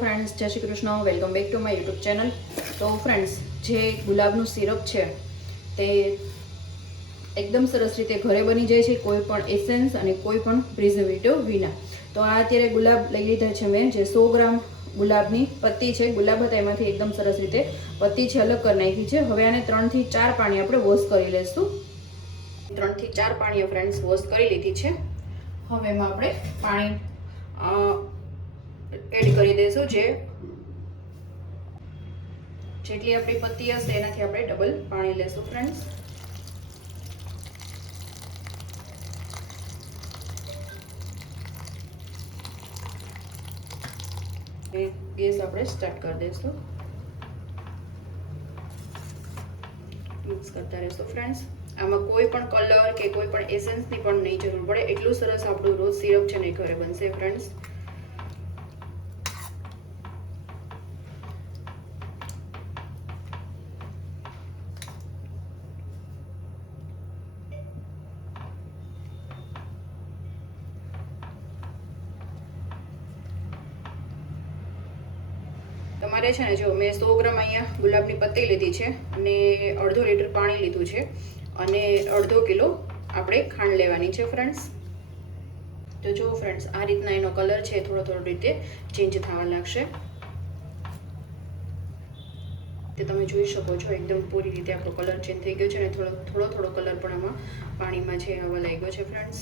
Friends, જય Shri Krishna. Welcome back to my YouTube channel. તો friends, જે ગુલાબનું સિરપ છે તે એકદમ સરસ રીતે ઘરે બની જાય છે, કોઈ પણ એસેન્સ અને કોઈ પણ પ્રિઝર્વેટિવ વિના. તો આ અત્યારે ગુલાબ લઈ લીધા છે મેં, જે 100 ગ્રામ ગુલાબની પત્તી છે. ગુલાબ હતા એમાંથી એકદમ સરસ રીતે પત્તી છે અલગ કરી નાખી છે. હવે આને 3 થી 4 પાણી આપણે વોશ કરી લઈશું. 3 થી 4 પાણી ફ્રેન્ડ્સ વોશ કરી લીધી છે. હવે એમાં આપણે પાણી એડ કરી દઈશું. જેટલી આપણી પત્તી હશે એનાથી આપણે ડબલ પાણી લેશું ફ્રેન્ડ્સ. ગેસ આપણે સ્ટાર્ટ કરી દઈશું. મિક્સ કરતા રહેશું ફ્રેન્ડ્સ. આમાં કોઈ પણ કલર કે કોઈ પણ એસેન્સની પણ નહીં જરૂર પડે, એટલું સરસ આપણું રોઝ સિરપ છે ને ઘરે બનશે ફ્રેન્ડ્સ. તમારે છે ને, જો મેં 100 ગ્રામ અહીંયા ગુલાબની પત્તી લીધી છે અને 1/2 લીટર પાણી લીધું છે અને 1/2 કિલો આપણે ખાંડ લેવાની છે ફ્રેન્ડ્સ. તો જો ફ્રેન્ડ્સ, આ રીતના એનો કલર છે થોડો રીતે ચેન્જ થવા લાગશે. તે તમે જોઈ શકો છો એકદમ પૂરી રીતે આપણો કલર ચેન્જ થઈ ગયો છે અને થોડો કલર પણ આમાં પાણીમાં છે આવવા લાગ્યો છે ફ્રેન્ડ્સ.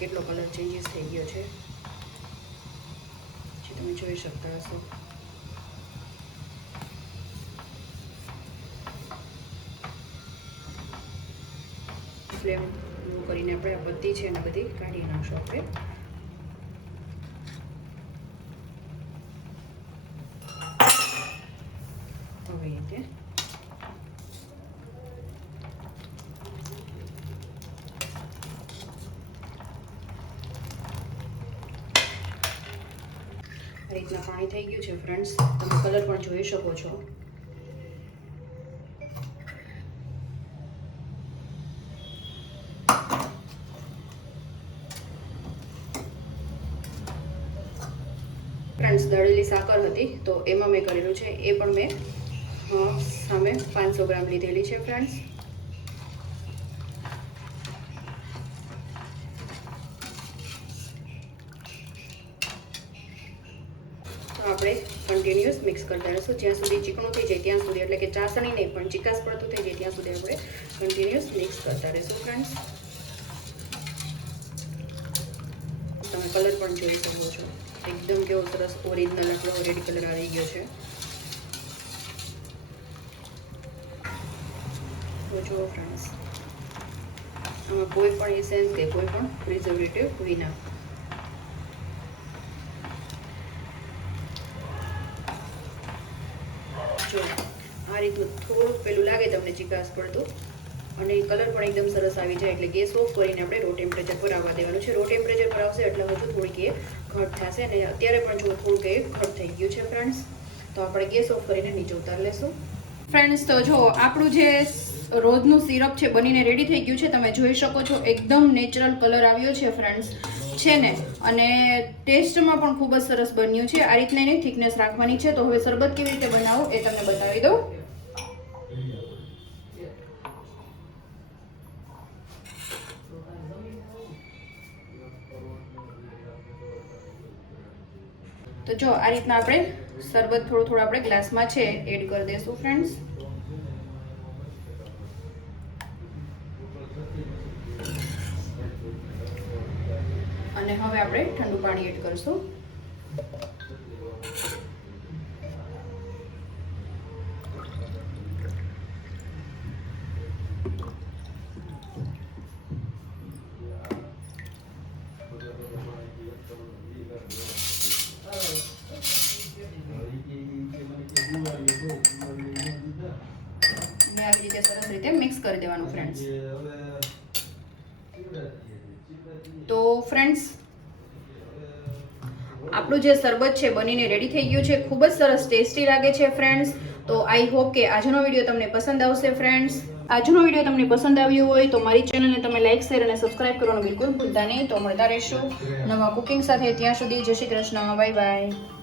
કેટલો કલર ચેન્જીસ થઈ ગયો છે જે તમે જોઈ શકતા હશો. ફ્લેમ લો કરીને આપણે આ પત્તી છે ને બધી કાઢી નાખશું આપણે. હવે રીતે આ રીતના પાણી થઈ ગયું છે ફ્રેન્ડ્સ. તમે કલર પણ જોઈ શકો છો. ફ્રેન્ડ્સ, દળેલી સાકર હતી તો એમાં મેં કરેલું છે. એ પણ મેં સામે 500 ગ્રામ લીધેલી છે ફ્રેન્ડ્સ. આપણે કન્ટિન્યુઅસ મિક્સ કરતા રહીશું જ્યાં સુધી ચીકણું થઈ જાય ત્યાં સુધી, એટલે કે ચાસણી નહીં પણ ચીકાસ પડતું થઈ જાય ત્યાં સુધી આપણે કન્ટિન્યુઅસ મિક્સ કરતા રહીશું ફ્રેન્ડ્સ. તમે કલર પણ જોઈ શકો છો એકદમ કેવો સરસ ઓરિજિનલ આપણો રેડ કલર આવી ગયો છે. તો જુઓ ફ્રેન્ડ્સ, આમાં કોઈ પણ એસેન્સ કે કોઈ પણ પ્રિઝર્વેટિવ વિના. જો આ રીતનું થોડુંક પેલું લાગે તમને ચીકાસ પડતું અને કલર પણ એકદમ સરસ આવી જાય એટલે ગેસ ઓફ કરીને આપણે રો ટેમ્પરેચર પર આવવા દેવાનું છે. રો ટેમ્પરેચર પર આવશે એટલે હજુ થોડીક એ ઘટ થશે અને અત્યારે પણ જો થોડુંક એ ઘટ થઈ ગયું છે ફ્રેન્ડ્સ. તો આપણે ગેસ ઓફ કરીને નીચે ઉતારી લેશું ફ્રેન્ડ્સ. તો જો આપણું જે રોઝનું સિરપ છે બનીને રેડી થઈ ગયું છે. તમે જોઈ શકો છો એકદમ નેચરલ કલર આવ્યો છે ફ્રેન્ડ્સ છે ને, અને ટેસ્ટમાં પણ ખૂબ જ સરસ બન્યું છે. આ રીતના એની થિકનેસ રાખવાની છે. તો હવે શરબત કેવી રીતે બનાવું એ તમને બતાવી દઉં. તો જો આ રીતના આપણે શરબત થોડું આપણે ગ્લાસમાં છે એડ કરી દઈશું ફ્રેન્ડ્સ. અને હવે આપણે ઠંડુ પાણી એડ કરીશું. આવી રીતે સરસ રીતે મિક્સ કરી દેવાનું ફ્રેન્ડ્સ. તો ફ્રેન્ડ્સ, આપણું જે શરબત છે બનીને રેડી થઈ ગયું છે. ખૂબ જ સરસ ટેસ્ટી લાગે છે ફ્રેન્ડ્સ. તો આઈ હોપ કે આજનો વિડીયો તમને પસંદ આવશે ફ્રેન્ડ્સ. આજનો વિડીયો તમને પસંદ આવ્યો હોય તો મારી ચેનલને તમે લાઈક શેર અને સબસ્ક્રાઇબ કરવાનું બિલકુલ ભૂલતા નહીં. તો મળતા રહેશું નવા કુકિંગ સાથે. ત્યાં સુધી જય શ્રી કૃષ્ણ. Bye bye.